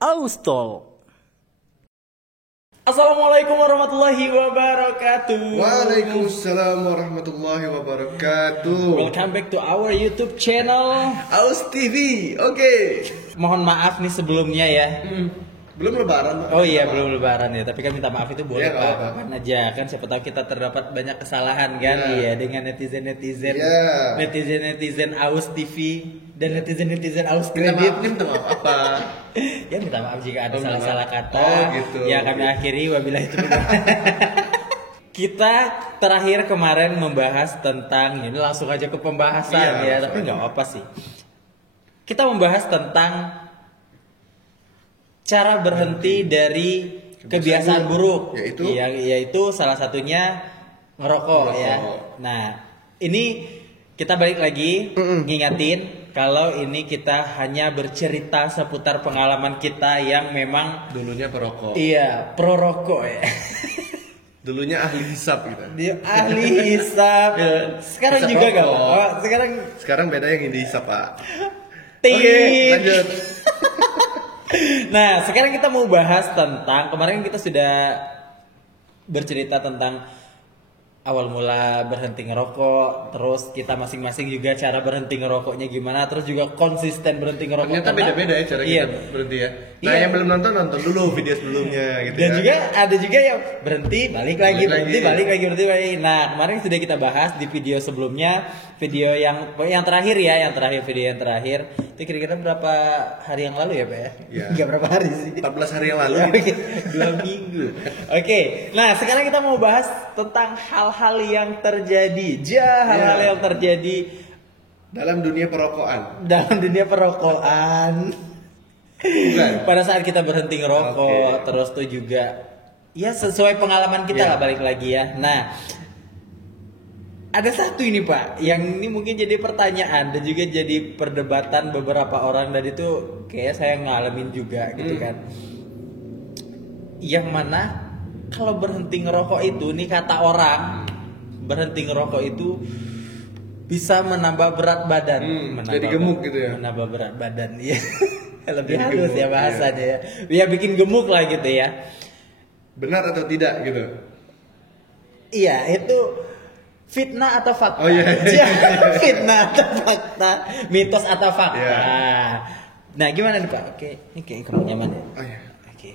Austol. Assalamualaikum warahmatullahi wabarakatuh. Waalaikumsalam warahmatullahi wabarakatuh. Welcome back to our YouTube channel Aus TV. Oke. Mohon maaf nih sebelumnya ya. Belum lebaran, Pak. Oh iya, belum lebaran ya, tapi kan minta maaf itu boleh Ya, nggak Pak. apa-apa. Kapan aja kan siapa tahu kita terdapat banyak kesalahan kan Ya. iya dengan netizen-netizen. Ya. Netizen-netizen Aus TV dan netizen-netizen Aus Minta Kredit. maaf, minta maaf apa? Ya minta maaf jika ada Oh, salah-salah minta kata. maaf. Oh, gitu. Ya kami akhiri wabillahi taufiq. Kita terakhir kemarin membahas tentang ini langsung aja ke pembahasan Iya, ya, tapi nggak apa sih. Kita membahas tentang cara berhenti dari kebiasaan buruk, yaitu salah satunya ngerokok ya. Nah, ini kita balik lagi ngingatin kalau ini kita hanya bercerita seputar pengalaman kita yang memang Dulunya perokok. iya pro rokok ya. Dulunya ahli hisap gitu. Dia ahli hisap. Sekarang Hisap juga rokok. gak apa. Sekarang beda yang dihisap, Pak. Tit. Oke, lanjut. Nah, sekarang kita mau bahas tentang kemarin kita sudah bercerita tentang awal mula berhenti ngerokok, terus kita masing-masing juga cara berhenti ngerokoknya gimana, terus juga konsisten berhenti ngerokok. Ternyata Karena- beda-beda ya cara iya. kita berhenti ya. Nah, Iya. yang belum nonton dulu video sebelumnya gitu. Dan ya. juga ada juga yang berhenti balik lagi, Balik berhenti lagi. balik lagi, berhenti balik. Nah, kemarin sudah kita bahas di video sebelumnya, video yang terakhir ya, video yang terakhir. Itu kira-kira berapa hari yang lalu ya, Pak ya? Iya. Enggak berapa hari sih. 14 hari yang lalu Oke, gitu. 2 minggu. Oke, nah sekarang kita mau bahas tentang hal-hal yang terjadi, hal-hal Iya. yang terjadi Dalam dunia perokokan. dalam dunia perrokokan. Bukan. Pada saat kita berhenti ngerokok, Oke. terus tuh juga ya sesuai pengalaman kita Iya. lah balik lagi ya. Nah, ada satu ini Pak, yang ini mungkin jadi pertanyaan dan juga jadi perdebatan beberapa orang dan itu kayak saya ngalamin juga gitu kan. Yang mana kalau berhenti ngerokok itu nih kata orang berhenti ngerokok itu bisa menambah berat badan, jadi gemuk gitu ya? Menambah berat badan, iya. Lebih Jadi halus gemuk, ya bahasanya ya. Ya bikin gemuk lah gitu ya. Benar atau tidak gitu? Iya, itu fitnah atau fakta? Oh, iya. Fitnah atau fakta? Mitos atau fakta? Iya. Nah, gimana nih Pak? Oke, ini kayak kurang nyaman ya. Oh iya. Oke.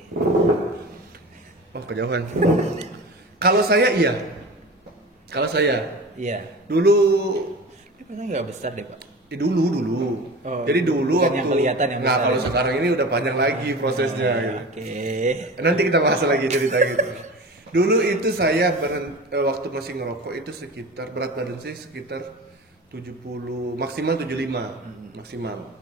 Oh, kejauhan. Kalau saya iya. Kalau saya Iya. dulu Ini padahal nggak besar deh Pak. dulu. Oh, Jadi dulu bukan yang kelihatan yang Nah, besar kalau ya? sekarang ini udah panjang lagi prosesnya. gitu. Oke. Nanti kita bahas lagi cerita gitu. Dulu itu saya waktu masih ngerokok itu sekitar berat badan saya sekitar 70 maksimal 75 maksimal.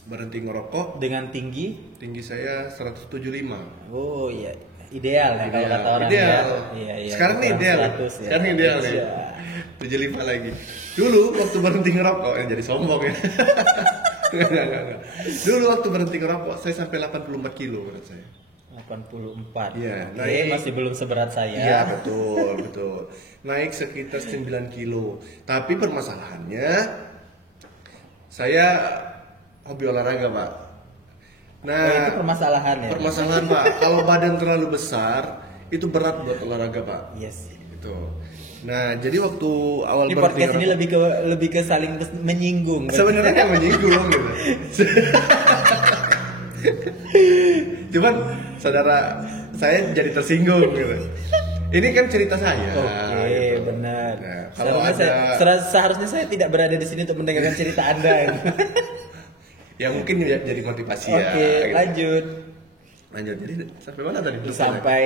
Berhenti ngerokok Dengan tinggi? tinggi saya 175. Oh iya, ideal ya kalau kata orang Ideal. ya. Iya, iya. Sekarang nih kurang ideal. 100 ya. Sekarang ideal nih. Iya. 75 lagi. Dulu waktu berhenti ngerokok jadi sombong ya. Enggak. Dulu waktu berhenti ngerokok saya sampai 84 kilo berat saya. 84. Iya, Oke, naik. masih belum seberat saya. Iya betul. Naik sekitar 9 kilo. Tapi permasalahannya saya hobi olahraga, Pak. Nah, Oh, itu permasalahan ya. permasalahan, Pak. Kalau badan terlalu besar itu berat buat olahraga, Pak. Yes. Gitu. Nah, jadi waktu awal Ini berhenti podcast ini lebih ke saling menyinggung. sebenarnya menyinggung gitu. Cuman saudara saya jadi tersinggung gitu. Ini kan cerita saya. Oke, gitu. benar. Nah, kalau Seharusnya saya tidak berada di sini untuk mendengarkan cerita Anda. ya mungkin jadi motivasi ya. Oke, gitu. lanjut. Lanjut. Jadi sampai mana tadi? Sampai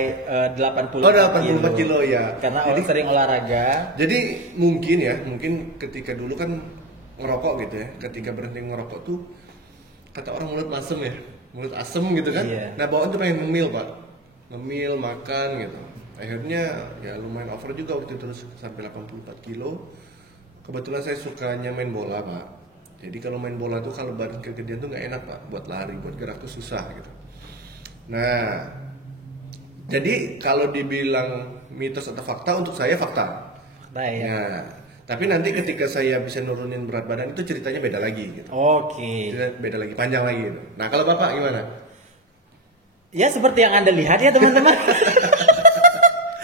80 Oh, 84 kilo, ya. Karena Jadi- orang sering olahraga. Jadi mungkin ketika dulu kan ngerokok gitu ya. Ketika berhenti ngerokok tuh kata orang mulut asem ya. Mulut asem gitu kan. Iya. Nah, bawaan tuh pengen ngemil, Pak. Ngemil, makan gitu. Akhirnya ya lumayan over juga waktu itu terus sampai 84 kilo. Kebetulan saya sukanya main bola, Pak. Jadi kalau main bola tuh kalau badan kegedean tuh nggak enak, Pak. Buat lari, buat gerak tuh susah gitu. Nah, jadi kalau dibilang mitos atau fakta, untuk saya fakta. Nah, ya. Nah, Tapi nanti ketika saya bisa nurunin berat badan itu ceritanya beda lagi gitu. Oke. Beda lagi, panjang lagi gitu. Nah, kalau Bapak gimana? Ya seperti yang Anda lihat ya teman-teman.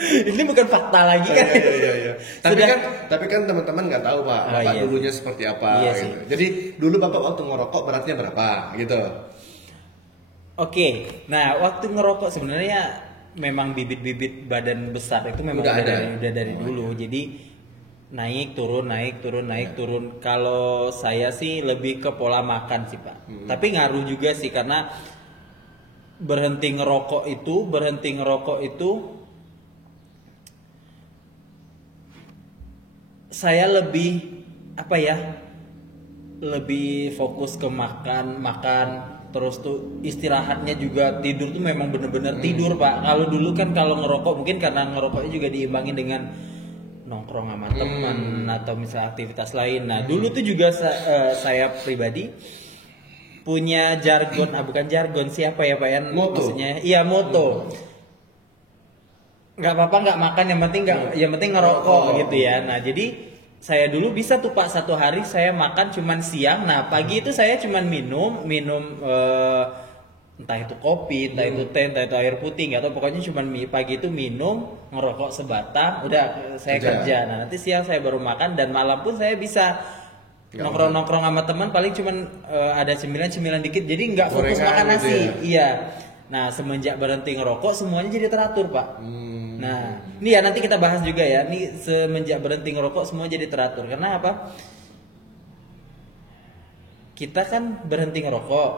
Ini bukan fakta lagi kan? Iya. Tapi kan teman-teman nggak tahu Pak, Bapak dulunya seperti apa gitu. Jadi dulu Bapak waktu ngerokok beratnya berapa gitu. Oke. Nah, waktu ngerokok sebenarnya memang bibit-bibit badan besar itu memang udah dari dulu. Jadi naik turun. Kalau saya sih lebih ke pola makan sih Pak. Tapi ngaruh juga sih karena berhenti ngerokok itu saya lebih lebih fokus ke makan terus tuh istirahatnya juga, tidur tuh memang bener-bener tidur Pak. Kalau dulu kan kalau ngerokok mungkin karena ngerokoknya juga diimbangi dengan nongkrong sama teman atau misalnya aktivitas lain. Nah dulu tuh juga saya pribadi punya jargon, bukan jargon, siapa ya Pak ya? Maksudnya, iya moto. Nggak apa-apa nggak makan, yang penting ngerokok gitu ya. Nah jadi saya dulu bisa tuh Pak, satu hari saya makan cuman siang. Nah pagi itu saya cuman minum entah itu kopi, entah itu teh, entah itu air putih, nggak tahu, pokoknya cuma pagi itu minum, ngerokok sebatang, udah saya kerja. Nah nanti siang saya baru makan, dan malam pun saya bisa nongkrong sama teman, paling cuma ada cemilan dikit, jadi nggak fokus makan nasi. Ya? Iya. Nah semenjak berhenti ngerokok semuanya jadi teratur Pak. Nah ini ya nanti kita bahas juga ya. Nih semenjak berhenti ngerokok semua jadi teratur. Karena apa? Kita kan berhenti ngerokok,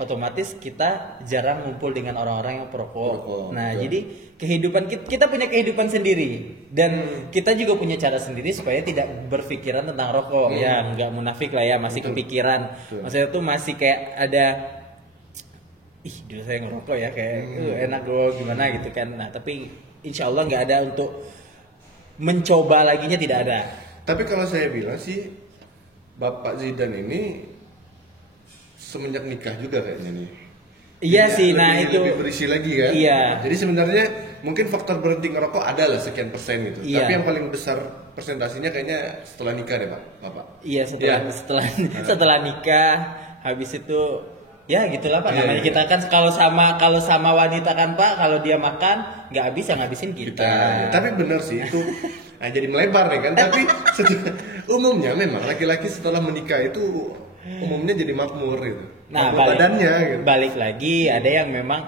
otomatis kita jarang ngumpul dengan orang-orang yang perokok. Nah, jadi kehidupan kita punya kehidupan sendiri, dan kita juga punya cara sendiri supaya tidak berpikiran tentang rokok. Ya, nggak munafik lah ya, masih kepikiran. Maksudnya tuh masih kayak ada, dulu saya ngerokok ya, kayak enak loh gimana gitu kan. Nah, tapi insya Allah nggak ada untuk mencoba laginya, tidak ada. Tapi kalau saya bilang sih, Bapak Zidan ini semenjak nikah juga kayaknya nih. Iya sih, nah itu lebih berisi lagi kan. Iya. Jadi sebenarnya mungkin faktor berhenti ngerokok ada lah sekian persen gitu. Iya. Tapi yang paling besar persentasinya kayaknya setelah nikah deh Pak, Bapak. Iya, setelah nikah, habis itu ya gitulah Pak. Namanya kita kan kalau sama wanita kan Pak, kalau dia makan nggak habis, yang ngabisin kita. Tapi benar sih itu. Nah, jadi melebar nih kan. Tapi umumnya memang laki-laki setelah menikah itu umumnya jadi makmur gitu. Nah, badannya gitu. Balik lagi, ada yang memang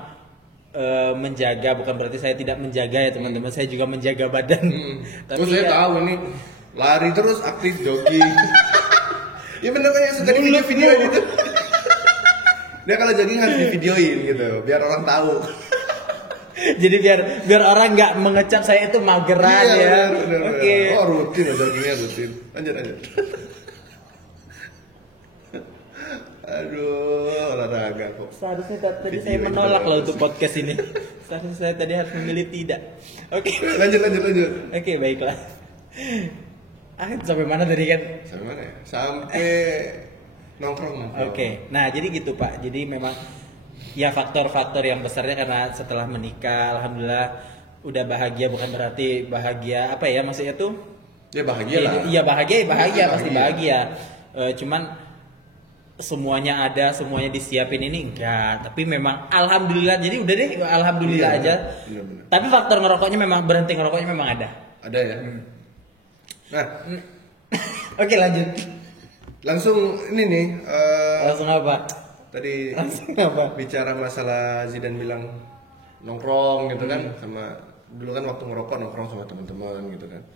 menjaga, bukan berarti saya tidak menjaga ya teman-teman, saya juga menjaga badan. Tapi saya tahu ini lari terus, aktif jogging. Ya benar kayak suka di video gitu. Dia kalau jogging harus di videoin gitu, biar orang tahu. Jadi biar orang nggak mengecap saya itu mageran ya. Oke. Oh rutin ya, joggingnya rutin. Lanjut. Aduh, olahraga kok. Seharusnya tadi saya menolak loh untuk podcast ini. Seharusnya saya tadi harus memilih tidak. Oke. Lanjut. Oke, baiklah. Sampai mana tadi kan? Sampai mana ya? Sampai nongkrong. Oke. Nah, jadi gitu Pak. Jadi memang ya faktor-faktor yang besarnya karena setelah menikah, alhamdulillah udah bahagia, bukan berarti bahagia apa ya maksudnya tuh? Ya bahagia lah. Iya bahagia pasti bahagia. Cuman semuanya ada, semuanya disiapin ini enggak, tapi memang alhamdulillah, jadi udah deh alhamdulillah aja. Bener. Tapi faktor ngerokoknya memang, berhenti ngerokoknya memang ada ya. Nah oke lanjut, langsung ini nih langsung apa tadi? Langsung apa? Bicara masalah Zidan bilang nongkrong gitu kan, sama dulu kan waktu ngerokok nongkrong sama teman-teman gitu kan.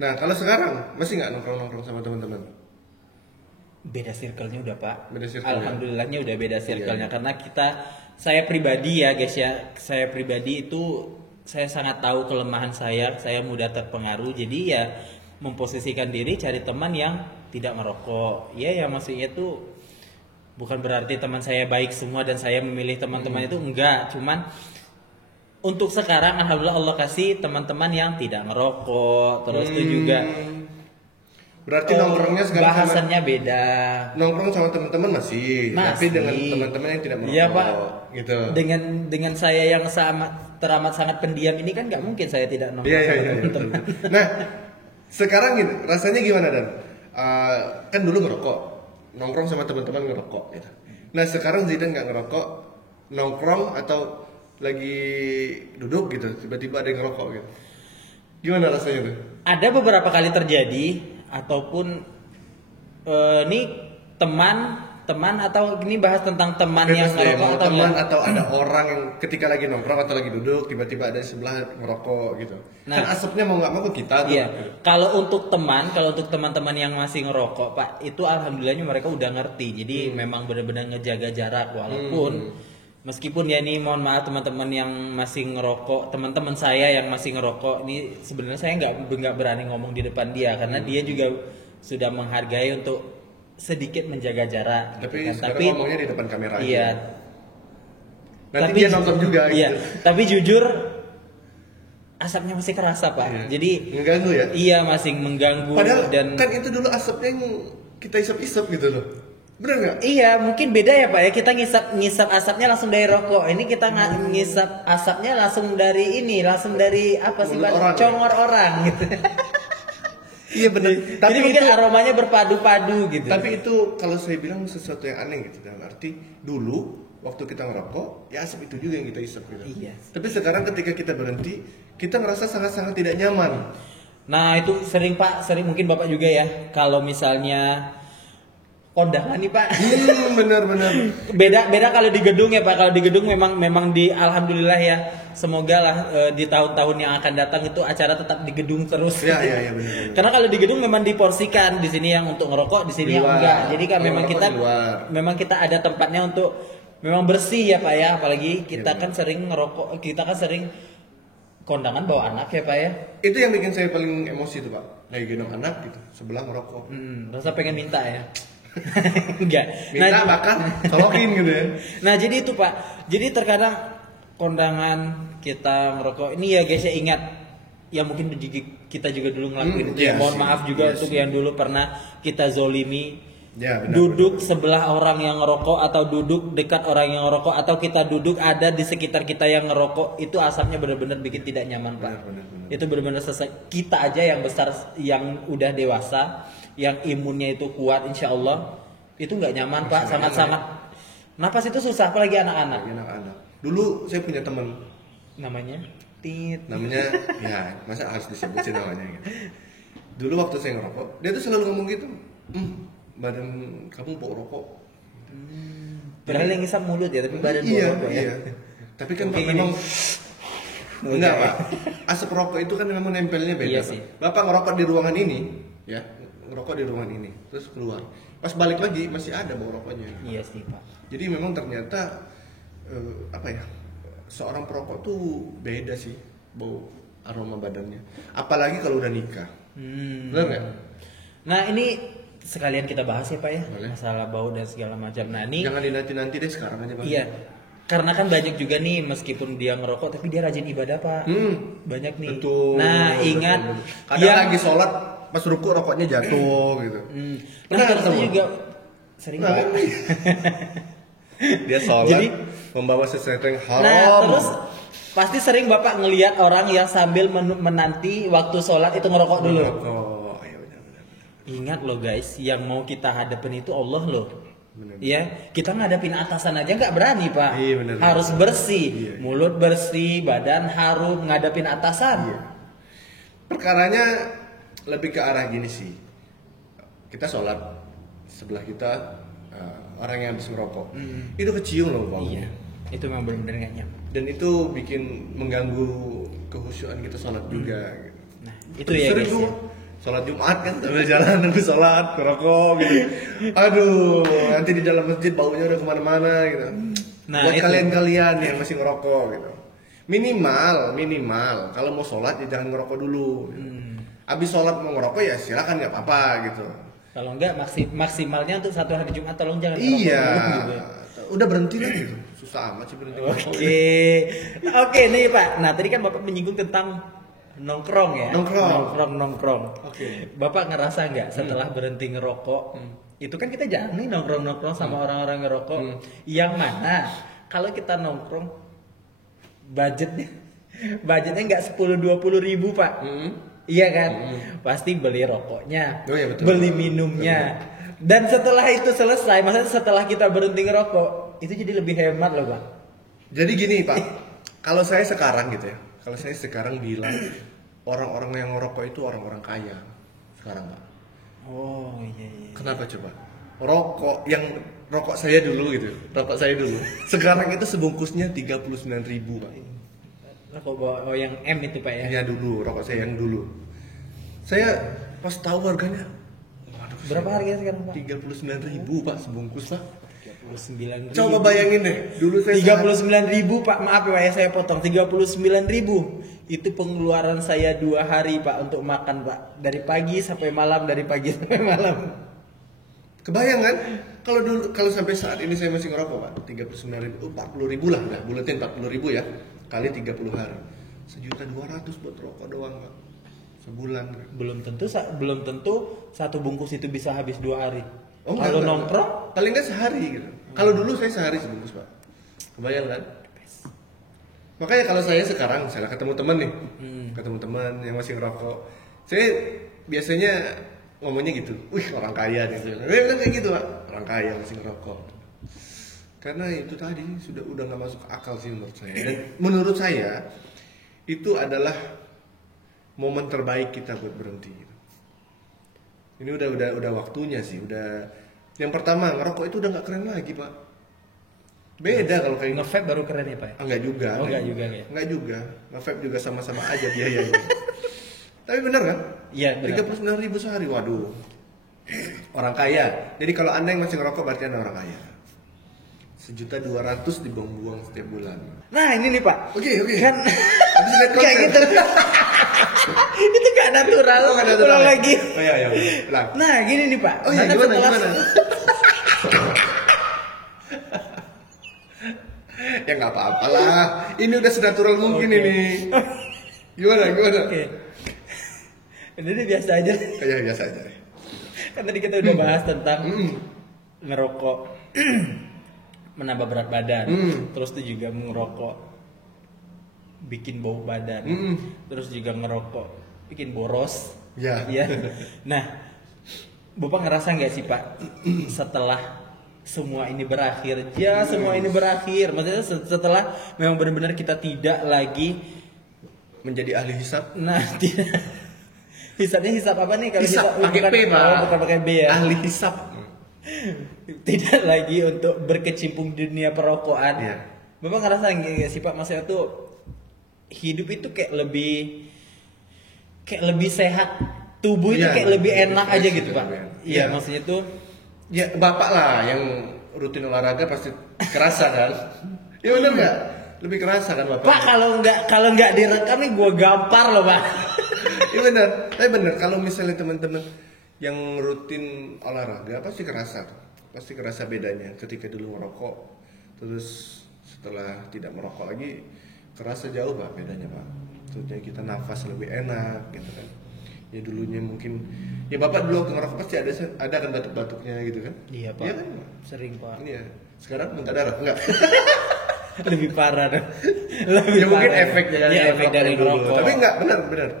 Nah kalau sekarang masih nggak nongkrong sama teman-teman? Beda circle-nya udah Pak. Alhamdulillahnya udah beda circle-nya. Karena saya pribadi ya guys ya, saya pribadi itu saya sangat tahu kelemahan saya mudah terpengaruh. Jadi ya memposisikan diri cari teman yang tidak merokok. Ya maksudnya itu bukan berarti teman saya baik semua dan saya memilih teman-teman itu, enggak. Cuman untuk sekarang alhamdulillah Allah kasih teman-teman yang tidak merokok. Terus itu juga berarti nongkrongnya sekarang bahasannya beda. Nongkrong sama teman-teman masih, tapi dengan teman-teman yang tidak merokok. Iya Pak. Gitu. Dengan saya yang teramat sangat pendiam ini kan nggak mungkin saya tidak nongkrong sama teman-teman. Nah, Sekarang gitu, rasanya gimana Dan? Kan dulu ngerokok, nongkrong sama teman-teman ngerokok gitu. Nah sekarang Zidan nggak ngerokok, nongkrong atau lagi duduk gitu, tiba-tiba ada yang ngerokok gitu. Gimana rasanya tuh? Ada beberapa kali terjadi ataupun ini teman atau ini bahas tentang teman yang ngerokok atau teman atau ada orang yang ketika lagi nongkrong atau lagi duduk tiba-tiba ada di sebelah ngerokok gitu. Nah, kan asapnya mau nggak mau ke kita tuh. Iya. Kalau untuk teman-teman yang masih ngerokok Pak, itu alhamdulillahnya mereka udah ngerti. Jadi memang benar-benar ngejaga jarak walaupun meskipun ya nih mohon maaf teman-teman yang masih ngerokok, teman-teman saya yang masih ngerokok ini sebenarnya saya nggak berani ngomong di depan dia karena dia juga sudah menghargai untuk sedikit menjaga jarak. Tapi gitu kan. Tapi ngomongnya di depan kamera aja. Iya. Nanti dia nonton juga iya, gitu. Tapi jujur asapnya masih kerasa Pak. Iya. Jadi mengganggu ya? Iya masih mengganggu. Padahal dan kan itu dulu asapnya yang kita isap-isap gitu loh. Bener nggak? Iya mungkin beda ya Pak ya. Kita ngisap asapnya langsung dari rokok. Ini kita ngisap asapnya langsung dari apa sih Pak? Congor orang gitu. Iya benar. Tapi mungkin aromanya berpadu-padu gitu. Tapi itu kalau saya bilang sesuatu yang aneh gitu. Dalam arti dulu waktu kita ngerokok, ya asap itu juga yang kita isap gitu. Iya. Tapi sekarang ketika kita berhenti, kita ngerasa sangat-sangat tidak nyaman. Nah itu sering Pak, mungkin Bapak juga ya. Kalau misalnya kondangan nih Pak. Benar. Beda kalau di gedung ya Pak. Kalau di gedung memang di alhamdulillah ya. Semoga lah di tahun-tahun yang akan datang itu acara tetap di gedung terus. Iya benar. Karena kalau di gedung memang diporsikan, di sini yang untuk ngerokok, di sini yang enggak. Jadi kan memang kita ada tempatnya untuk memang bersih ya Pak ya. Apalagi kita kan sering ngerokok, kita kan sering kondangan bawa anak ya Pak ya. Itu yang bikin saya paling emosi tuh Pak. Lagi gendong anak gitu, sebelah ngerokok. Rasa pengen minta ya. Enggak. Minta bahkan colokin gitu ya. Nah jadi itu Pak. Jadi terkadang kondangan kita ngerokok ini ya guys ya ingat ya mungkin kita juga dulu ngelakuin itu. Mohon maaf juga untuk yang dulu pernah kita zolimi. Ya, duduk sebelah orang yang ngerokok atau duduk dekat orang yang ngerokok atau kita duduk ada di sekitar kita yang ngerokok itu asapnya benar-benar bikin tidak nyaman Pak. Benar. Itu benar-benar kita aja yang besar yang udah dewasa yang imunnya itu kuat insya Allah itu nggak nyaman Pak, sangat-sangat napas itu susah apalagi anak-anak. Dulu saya punya teman namanya ya masa harus disebutin namanya gitu. Dulu waktu saya ngerokok dia tuh selalu ngomong gitu, badan kamu bau rokok. Padahal yang ngisap mulut ya tapi badan bau rokok ya. Iya. Tapi kan memang enggak Pak, asap rokok itu kan memang nempelnya beda. Iya sih. Bapak ngerokok di ruangan ini ya, ngerokok di ruangan ini terus keluar pas balik lagi masih ada bau rokoknya. Iya sih Pak. Jadi memang ternyata seorang perokok tuh beda sih bau aroma badannya apalagi kalau udah nikah. Benar nggak? Nah ini sekalian kita bahas ya Pak ya. Boleh. Masalah bau dan segala macam. Nah ini jangan dinanti-nanti deh sekarang aja Pak. Iya. Karena kan banyak juga nih meskipun dia ngerokok tapi dia rajin ibadah Pak. Banyak nih. Betul. Nah ingat kadang lagi sholat pas ruku rokoknya jatuh gitu. Nah terus juga sering banget. Dia sholat jadi, membawa sesuatu yang haram. Nah terus pasti sering Bapak ngelihat orang yang sambil menanti waktu sholat itu ngerokok dulu. Iya benar. Ingat loh guys, yang mau kita hadapin itu Allah loh. Bener. Ya, kita ngadapin atasan aja nggak berani Pak. Iya, bener. Harus bersih, mulut bersih, badan harum, ngadapin atasan. Iya. Perkaranya lebih ke arah gini sih. Kita sholat sebelah kita orang yang habis merokok, itu kecium loh baunya. Iya. Itu memang benar-benar nggak nyaman. Dan itu bikin mengganggu kehusyuan kita sholat juga. Gitu. Nah, itu ya guys. Ya. Sholat Jumat kan sambil jalan habis sholat ngerokok gitu. Aduh, nanti di dalam masjid baunya udah kemana-mana gitu. Nah, buat kalian-kalian yang masih ngerokok gitu. Minimal kalau mau sholat ya jangan ngerokok dulu. Gitu. Abis sholat mau ngerokok ya silakan nggak apa-apa gitu. Kalau enggak maksimalnya untuk satu hari Jumat tolong jangan ngerokok dulu gitu. Udah berhenti lah gitu. Susah amat sih berhenti. Oke nih Pak. Nah tadi kan Bapak menyinggung tentang nongkrong ya. Nongkrong. Oke. Bapak ngerasa nggak setelah berhenti ngerokok? Itu kan kita jarang nih nongkrong sama orang-orang ngerokok. Yang mana kalau kita nongkrong budgetnya nggak 10-20 ribu Pak. Iya kan? Pasti beli rokoknya, beli minumnya. Dan setelah itu selesai, maksudnya setelah kita berhenti ngerokok, itu jadi lebih hemat loh, Pak. Jadi gini, Pak. Kalau saya sekarang gitu ya. Kalau saya sekarang bilang orang-orang yang ngerokok itu orang-orang kaya. Sekarang, Pak. Oh, iya. Kenapa coba? Rokok saya dulu gitu. Rokok saya dulu. Sekarang itu sebungkusnya 39.000, Pak. Rokok yang M itu, Pak ya? Iya dulu, rokok saya yang dulu. Saya pas tahu harganya, berapa harganya sekarang, Pak? 39.000, Pak, sebungkus, Pak. 39.000. Coba bayangin deh, dulu saya 39.000, Pak. Maaf ya saya potong. 39.000. Itu pengeluaran saya 2 hari, Pak, untuk makan, Pak. Dari pagi sampai malam, dari pagi sampai malam. Kebayang kan? Kalau sampai saat ini saya masih ngerokok, Pak. 39.000, 40.000 lah, udah buletin 40.000 ya. Kali 30 hari. 1.200.000 buat rokok doang, Pak. Sebulan. Belum tentu satu bungkus itu bisa habis 2 hari. Oh, kalau nongkrong paling nggak sehari gitu. Kalau dulu saya sehari sebungkus, Pak. Kebayang kan? Makanya kalau saya sekarang misalnya ketemu teman nih, ketemu teman yang masih ngerokok, saya biasanya ngomongnya gitu, wih orang kaya nih, kayak gitu, Pak, orang kaya masih ngerokok. Karena itu tadi udah nggak masuk akal sih menurut saya. Dan menurut saya itu adalah momen terbaik kita buat berhenti. Gitu. Ini udah waktunya sih. Yang pertama ngerokok itu udah nggak keren lagi, Pak. Beda kalau kayak nge-vape baru keren ya, Pak? Enggak juga. Oh, enggak juga ya. Enggak juga. Nge-vape juga sama-sama aja biayanya. Tapi benar kan? Iya, benar. 39.000 sehari. Waduh. Orang kaya. Jadi kalau Anda yang masih ngerokok berarti Anda orang kaya. 1.200.000 dibuang-buang setiap bulan. Nah, ini nih, Pak. Oke. Kan kayak gitu. Itu gak natural. Ulang lagi. Oh iya. Nah, gini nih, Pak. Oh iya, gimana? Ya nggak apa-apa lah. Ini udah senatural mungkin ini. Gimana? Oke. Ini biasa aja. Ya biasa aja. Kan tadi kita udah bahas tentang ngerokok, menambah berat badan, terus itu juga ngerokok bikin bau badan, terus juga ngerokok bikin boros. Ya. Nah, Bapak ngerasa nggak sih, Pak, setelah semua ini berakhir, semua ini berakhir, maksudnya setelah memang benar-benar kita tidak lagi menjadi ahli hisab. Nah, tidak. Hisabnya hisab apa nih? Kalau hisab pakai P, Pak. Bukan pakai B ya. Ahli hisab. Tidak lagi untuk berkecimpung di dunia perokokan. Iya. Bapak ngerasa nggak sih, Pak, maksudnya tuh hidup itu kayak lebih sehat, tubuh itu kayak lebih enak aja gitu, Pak. Iya, maksudnya tuh ya Bapak lah yang rutin olahraga pasti kerasa kan? Ya benar nggak? Lebih kerasa kan Bapak? Pak, kalau nggak direkam nih gue gampar loh, Pak. Iya benar. Tapi benar kalau misalnya teman-teman yang rutin olahraga pasti kerasa tuh. Pasti kerasa bedanya ketika dulu merokok terus setelah tidak merokok lagi kerasa jauh, Pak, bedanya, Pak. Maksudnya kita nafas lebih enak gitu kan. Ya dulunya mungkin ya Bapak dulu ngerokok pasti ada kan batuk-batuknya gitu kan? Iya, Pak. Iya kan? Sering, Pak. Iya. Sekarang muntah darah enggak? Lebih parah dong. Ya mungkin efeknya ya, efek dari rokok. Tapi enggak, benar.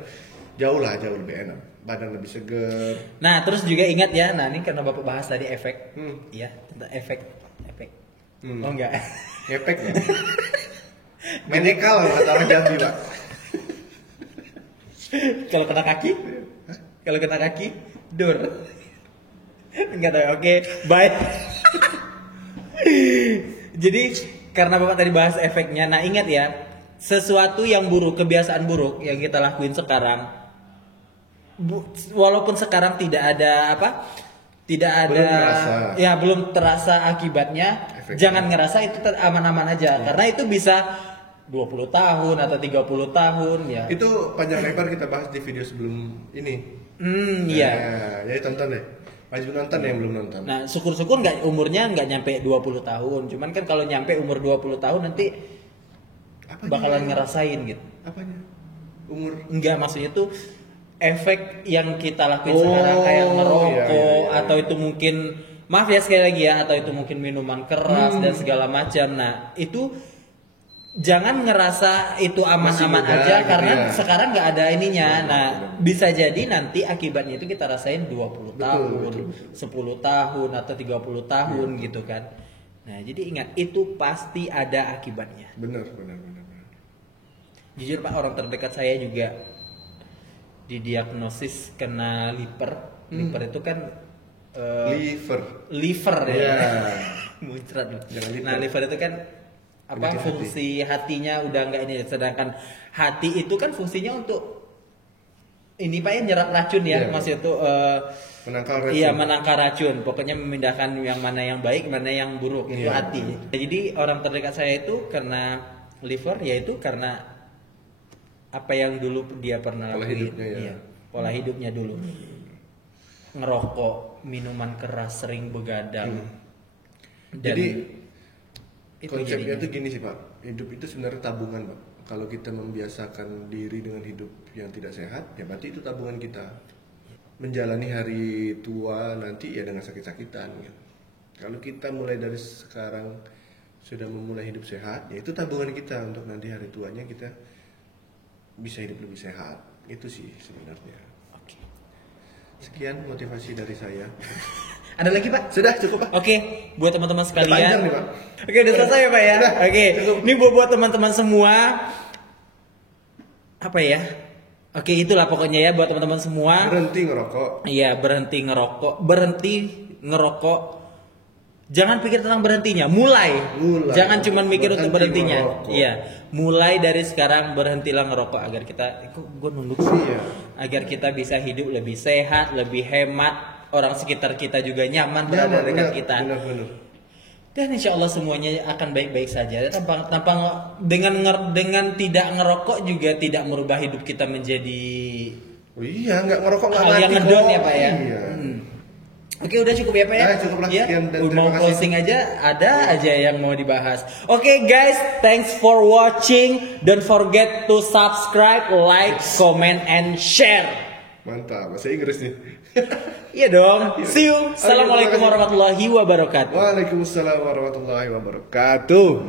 Jauh lebih enak. Badan lebih seger. Nah, terus juga ingat ya, nah ini karena Bapak bahas tadi efek. Iya, tentang efek. Oh enggak. Efek. Ya? Medikal kata orang Jambi, Pak. Kalau kena kaki, dur. Enggak tahu. Oke, bye. Jadi karena Bapak tadi bahas efeknya, nah ingat ya, sesuatu yang buruk, kebiasaan buruk yang kita lakuin sekarang, walaupun sekarang tidak ada belum terasa akibatnya, efeknya. Jangan ngerasa itu aman-aman aja, karena itu bisa 20 tahun atau 30 tahun ya. Itu panjang lebar kita bahas di video sebelum ini. Iya. Jadi tonton deh. Wajib nonton yang belum nonton. Nah, syukur-syukur umurnya nggak nyampe 20 tahun. Cuman kan kalau nyampe umur 20 tahun nanti bakalan ngerasain gitu. Apanya? Umur? Enggak, maksudnya tuh efek yang kita lakuin sekarang kayak ngerokok atau itu mungkin, maaf ya sekali lagi ya, atau itu mungkin minuman keras dan segala macam. Nah, itu jangan ngerasa itu aman-aman aja gitu karena ya. Sekarang nggak ada ininya. Nah, bisa jadi nanti akibatnya itu kita rasain 20 tahun, 10 tahun atau 30 tahun gitu kan. Nah, jadi ingat itu pasti ada akibatnya. Benar. Jujur Pak, orang terdekat saya juga didiagnosis kena liver. Liver itu kan liver ya. Muncrat. Nah, liver itu kan apa fungsi hatinya udah nggak ini, sedangkan hati itu kan fungsinya untuk ini Pak ya, nyerap racun ya, maksudnya itu menangkal racun. Iya, menangkal racun. Pokoknya memindahkan yang mana yang baik, mana yang buruk, itu hati. Jadi orang terdekat saya itu karena liver, yaitu karena apa yang dulu dia pernah lakuin, pola hidupnya dulu. Ngerokok, minuman keras, sering begadang. Jadi konsepnya tuh gini sih Pak, hidup itu sebenarnya tabungan Pak. Kalau kita membiasakan diri dengan hidup yang tidak sehat, ya berarti itu tabungan kita. Menjalani hari tua nanti ya dengan sakit-sakitan gitu. Kalau kita mulai dari sekarang sudah memulai hidup sehat, ya itu tabungan kita untuk nanti hari tuanya kita bisa hidup lebih sehat. Itu sih sebenarnya. Oke. Sekian motivasi dari saya. Ada lagi Pak? Sudah cukup Pak. Oke, buat teman-teman sekalian. Panjang nih Pak. Oke, udah selesai ya Pak ya. Oke, ini buat teman-teman semua. Apa ya? Oke, itulah pokoknya ya buat teman-teman semua. Berhenti ngerokok. Iya, berhenti ngerokok. Jangan pikir tentang berhentinya, mulai. Jangan cuma mikir untuk berhentinya. Iya, mulai dari sekarang berhentilah ngerokok agar kita, gue nunduk sih ya. Agar kita bisa hidup lebih sehat, lebih hemat. Orang sekitar kita juga nyaman berada dekat kita. Benar. Dan insya Allah semuanya akan baik-baik saja. Tanpa dengan tidak ngerokok juga tidak merubah hidup kita menjadi. Oh iya, nggak ngerokok nggak mati. Yang ngedon ya Pak ya. Iya. Oke, udah cukup ya Pak ya. Cukup lah. Ya, mau closing aja, ada aja yang mau dibahas. Oke guys, thanks for watching. Don't forget to subscribe, like, comment, and share. Mantap, bahasa Inggris nih. Iya dong. See you. Assalamualaikum warahmatullahi wabarakatuh. Waalaikumsalam warahmatullahi wabarakatuh.